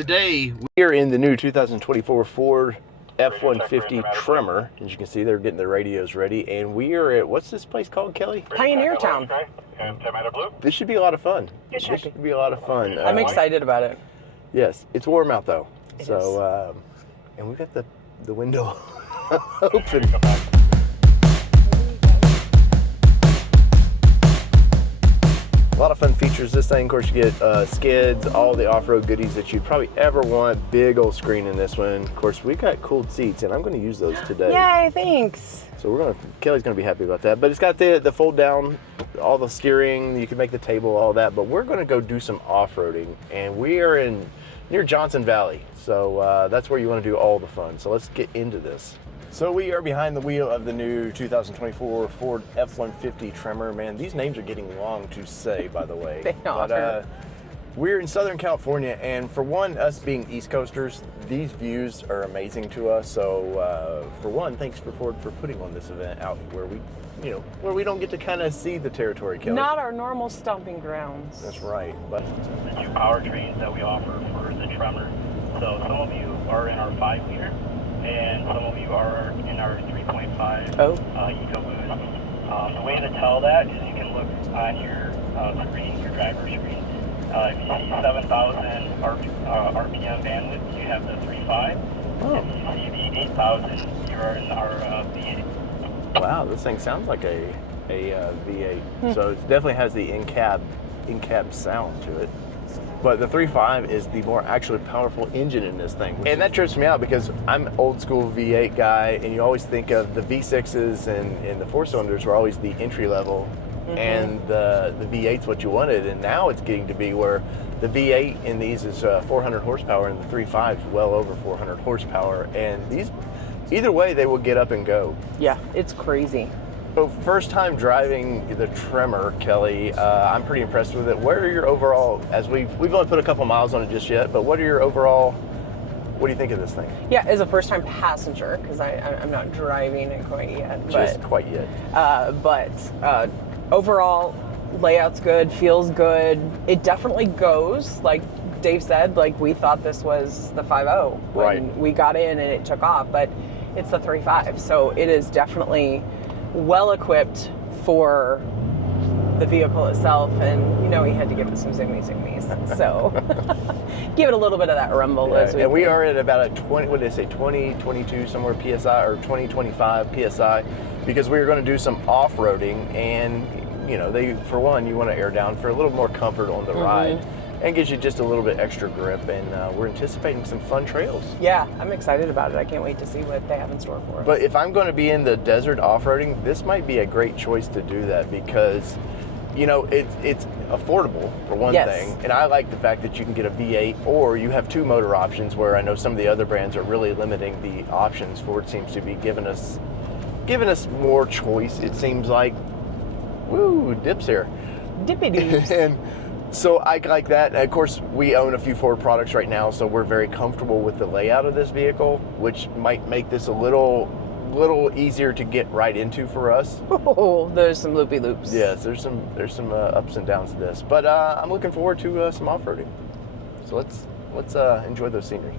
Today we are in the new 2024 Ford F150 TREMOR. As you can see, they're getting the radios ready, and we are at, what's this place called, Kelly? Pioneer Town. This should be a lot of fun. This should be a lot of fun. I'm excited about it. Yes, it's warm out though. It so, and we've got the window open. A lot of fun features. This thing, of course, you get skids, all the off-road goodies that you'd probably ever want. Big old screen in this one. Of course, we got cooled seats, and I'm going to use those today. Yay, thanks. So Kelly's going to be happy about that. But it's got the fold down, all the steering. You can make the table, all that. But we're going to go do some off-roading, and we are near Johnson Valley. So that's where you want to do all the fun. So let's get into this. So we are behind the wheel of the new 2024 Ford F150 TREMOR. Man, these names are getting long to say, by the way. They are. But we're in Southern California, and for one, us being East Coasters, these views are amazing to us. So for one, thanks for Ford for putting on this event out where we don't get to kind of see the territory, Kelly. Not our normal stomping grounds. That's right. But the two powertrains that we offer for the TREMOR. So some of you are in our 5-liter. And some of you are in our 3.5 Ecoboost. The way to tell that is you can look on your screen, your driver's screen. If you see 7,000 RPM bandwidth, you have the 3.5. Oh. If you see the 8,000, you're in our V8. Wow, this thing sounds like a V8. So it definitely has the in-cab sound to it. But the 3.5 is the more actually powerful engine in this thing. And that trips me out because I'm an old school V8 guy, and you always think of the V6s and the 4-cylinders were always the entry level, and the V8's what you wanted. And now it's getting to be where the V8 in these is 400 horsepower and the 3.5 is well over 400 horsepower. And these, either way, they will get up and go. Yeah, it's crazy. So first time driving the TREMOR, Kelly, I'm pretty impressed with it. What are your overall, as we've only put a couple miles on it just yet, but what do you think of this thing? Yeah, as a first-time passenger, because I'm not driving it quite yet. Just quite yet. But overall, layout's good, feels good. It definitely goes, like Dave said, like we thought this was the 5.0 when Right. we got in and it took off, but it's the 3.5, so it is definitely well equipped for the vehicle itself, and he had to give it some zoomies, so give it a little bit of that rumble. Yeah, and we are at about a 20, 22 somewhere PSI, or 20, 25 PSI, because we are going to do some off-roading, and for one, you want to air down for a little more comfort on the ride, and gives you just a little bit extra grip, and we're anticipating some fun trails. Yeah, I'm excited about it. I can't wait to see what they have in store for us. But if I'm going to be in the desert off-roading, this might be a great choice to do that because, it's affordable for one thing, and I like the fact that you can get a V8 or you have 2 motor options, where I know some of the other brands are really limiting the options. Ford seems to be giving us more choice. It seems like, woo, dips here. Dippy dips. And so I like that. And of course, we own a few Ford products right now, so we're very comfortable with the layout of this vehicle, which might make this a little easier to get right into for us. Oh, there's some loopy loops. Yes, there's some ups and downs to this, but I'm looking forward to some off-roading. So let's enjoy those scenery.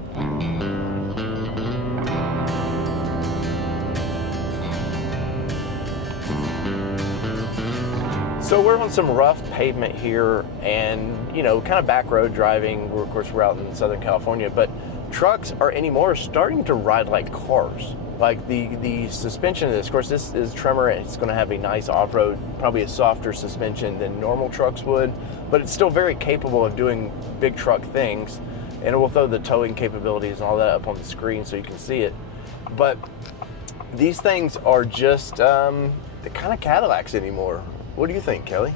So we're on some rough pavement here, and kind of back road driving. Of course, we're out in Southern California, but trucks are starting to ride like cars. Like the suspension of this, of course, this is TREMOR. It's going to have a nice off-road, probably a softer suspension than normal trucks would, but it's still very capable of doing big truck things. And we'll throw the towing capabilities and all that up on the screen so you can see it. But these things are just they're kind of Cadillacs anymore. What do you think, Kelly?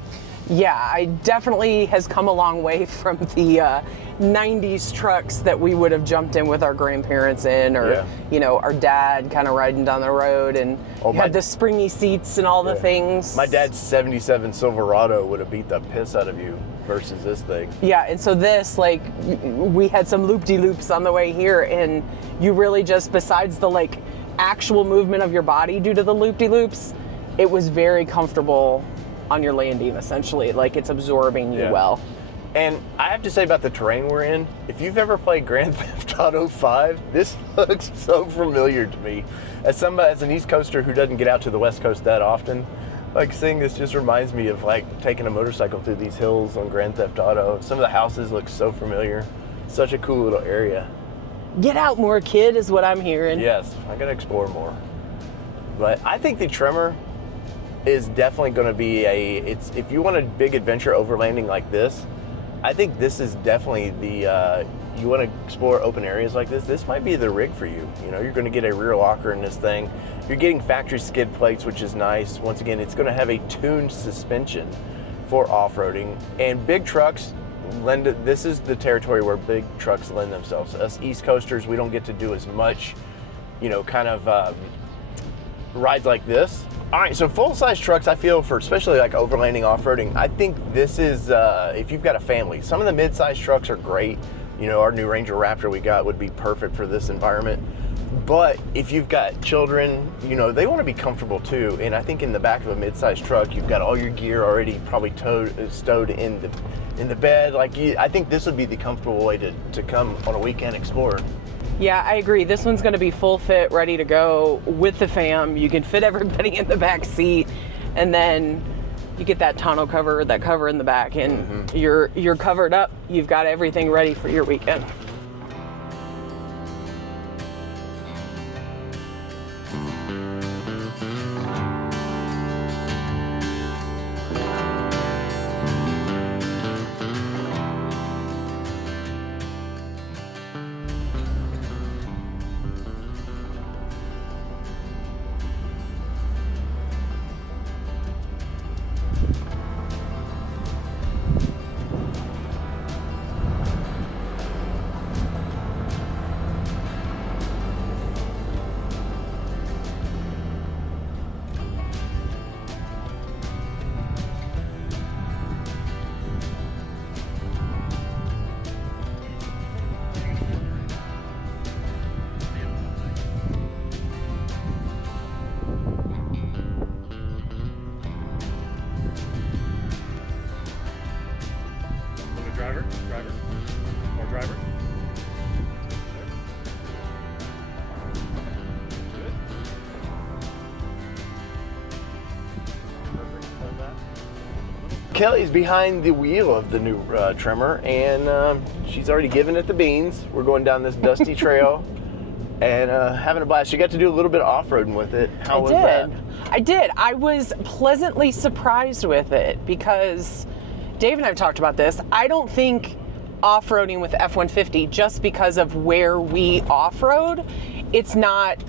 Yeah, I definitely has come a long way from the 90s trucks that we would have jumped in with our grandparents in, or our dad kind of riding down the road, and had the springy seats and all the things. My dad's 77 Silverado would have beat the piss out of you versus this thing. Yeah, and so this, like, we had some loop-de-loops on the way here, and you really just, besides the actual movement of your body due to the loop-de-loops, it was very comfortable on your landing, essentially. Like, it's absorbing you well. And I have to say about the terrain we're in, if you've ever played Grand Theft Auto 5, this looks so familiar to me. As an East Coaster who doesn't get out to the West Coast that often, like seeing this just reminds me of like taking a motorcycle through these hills on Grand Theft Auto. Some of the houses look so familiar. Such a cool little area. Get out more, kid, is what I'm hearing. Yes, I gotta explore more. But I think the Tremor is definitely gonna be if you want a big adventure overlanding like this, I think this is definitely you want to explore open areas like this might be the rig for you. You know, you're going to get a rear locker in this thing. You're getting factory skid plates, which is nice. Once again, it's going to have a tuned suspension for off-roading. And big trucks, this is the territory where big trucks lend themselves. Us East Coasters, we don't get to do as much, you know, kind of rides like this. All right, so full-size trucks, I feel for especially like overlanding, off-roading, I think this is, if you've got a family, some of the mid-size trucks are great. You know, our new Ranger Raptor we got would be perfect for this environment. But if you've got children, you know, they want to be comfortable too. And I think in the back of a mid-size truck, you've got all your gear already probably stowed in the bed. Like, I think this would be the comfortable way to come on a weekend explorer. Yeah, I agree. This one's going to be full fit, ready to go with the fam. You can fit everybody in the back seat, and then you get that tonneau cover, that cover in the back, and you're covered up. You've got everything ready for your weekend. More driver. Kelly's behind the wheel of the new Tremor, and she's already given it the beans. We're going down this dusty trail and having a blast. You got to do a little bit of off-roading with it. How was that? I did. I was pleasantly surprised with it because Dave and I have talked about this. I don't think off-roading with F-150, just because of where we off-road, it's not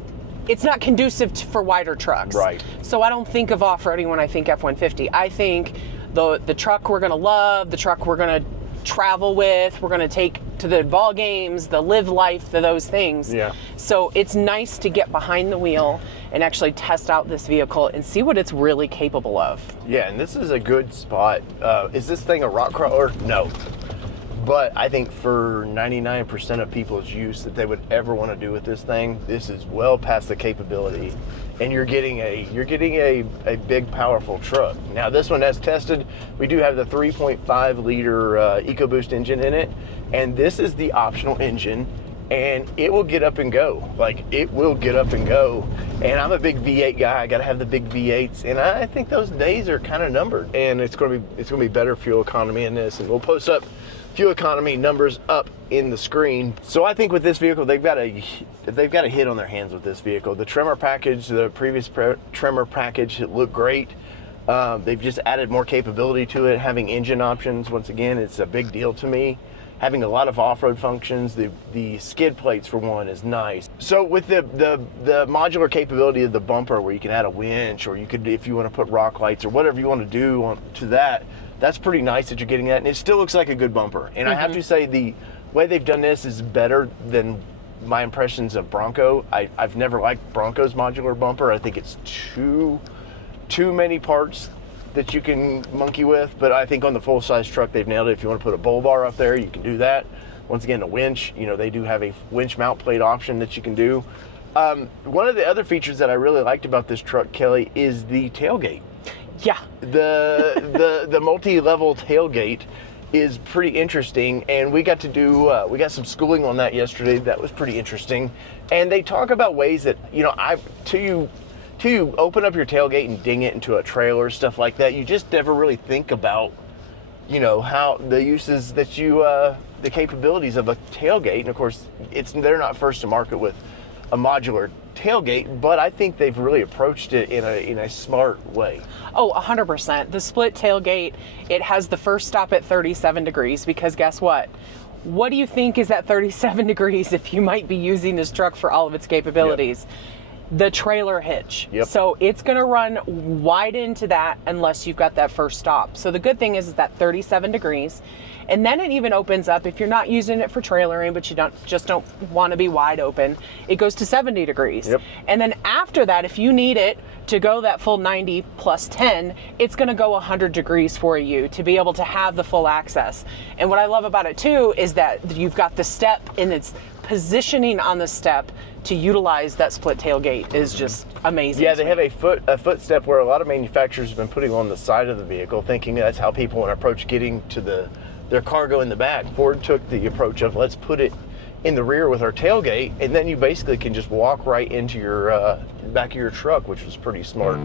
conducive for wider trucks. Right. So I don't think of off-roading when I think F-150. I think the truck we're gonna love, the truck we're gonna travel with, we're gonna take to the ball games, the live life, those things. Yeah. So it's nice to get behind the wheel and actually test out this vehicle and see what it's really capable of. Yeah, and this is a good spot. Is this thing a rock crawler? No. But I think for 99% of people's use that they would ever want to do with this thing, this is well past the capability. And you're getting a big, powerful truck. Now this one, as tested, we do have the 3.5 liter Ecoboost engine in it, and this is the optional engine, and it will get up and go. Like, it will get up and go. And I'm a big V8 guy. I got to have the big V8s, and I think those days are kind of numbered. And it's going to be better fuel economy in this, and we'll post up fuel economy numbers up in the screen. So I think with this vehicle, they've got a hit on their hands with this vehicle. The Tremor package, the previous Tremor package, it looked great. They've just added more capability to it, having engine options. Once again, it's a big deal to me. Having a lot of off-road functions. The skid plates, for one, is nice. So with the modular capability of the bumper, where you can add a winch, or you could, if you want to put rock lights or whatever you want to do to that, that's pretty nice that you're getting that, and it still looks like a good bumper. And I have to say, the way they've done this is better than my impressions of Bronco. I've never liked Bronco's modular bumper. I think it's too many parts that you can monkey with, but I think on the full-size truck, they've nailed it. If you want to put a bull bar up there, you can do that. Once again, a winch, they do have a winch mount plate option that you can do. One of the other features that I really liked about this truck, Kelly, is the tailgate. Yeah. The multi-level tailgate, is pretty interesting, and we got to do we got some schooling on that yesterday. That was pretty interesting, and they talk about ways that, you know, till you open up your tailgate and ding it into a trailer, stuff like that, you just never really think about, you know, how the uses that you the capabilities of a tailgate. And of course, they're not first to market with a modular tailgate, but I think they've really approached it in a smart way. Oh, 100%. The split tailgate, it has the first stop at 37 degrees, because guess what? What do you think is at 37 degrees if you might be using this truck for all of its capabilities? Yep. The trailer hitch. Yep. So it's going to run wide into that unless you've got that first stop. So the good thing is that 37 degrees. And then it even opens up, if you're not using it for trailering, but you don't want to be wide open, it goes to 70 degrees. Yep. And then after that, if you need it to go that full 90 plus 10, it's going to go 100 degrees for you to be able to have the full access. And what I love about it too is that you've got the step, and its positioning on the step to utilize that split tailgate is just amazing. Yeah, they have a footstep where a lot of manufacturers have been putting on the side of the vehicle, thinking that's how people want to approach getting to their cargo in the back. Ford took the approach of, let's put it in the rear with our tailgate, and then you basically can just walk right into your back of your truck, which was pretty smart.